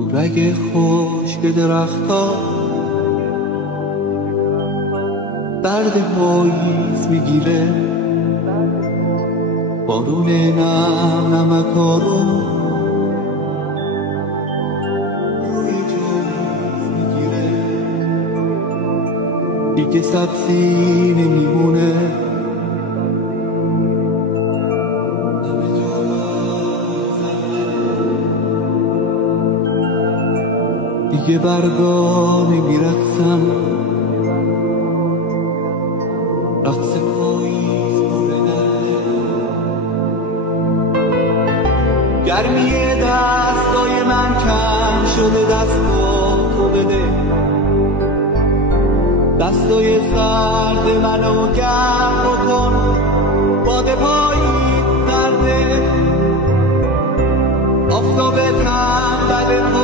رگ خشک درخت‌ها برد پاییز میگیره، بارون نم نمک‌ها رو روی جاییز میگیره. دیگه سبزی نمیمونه، دیگه برگا نمیرقصن، رقص پاییز برده. گرمی دستای من کم شده، دستاتو بده، دستای سرد منو گرم بکن، باد پاییز سرده، آفتاب تنبل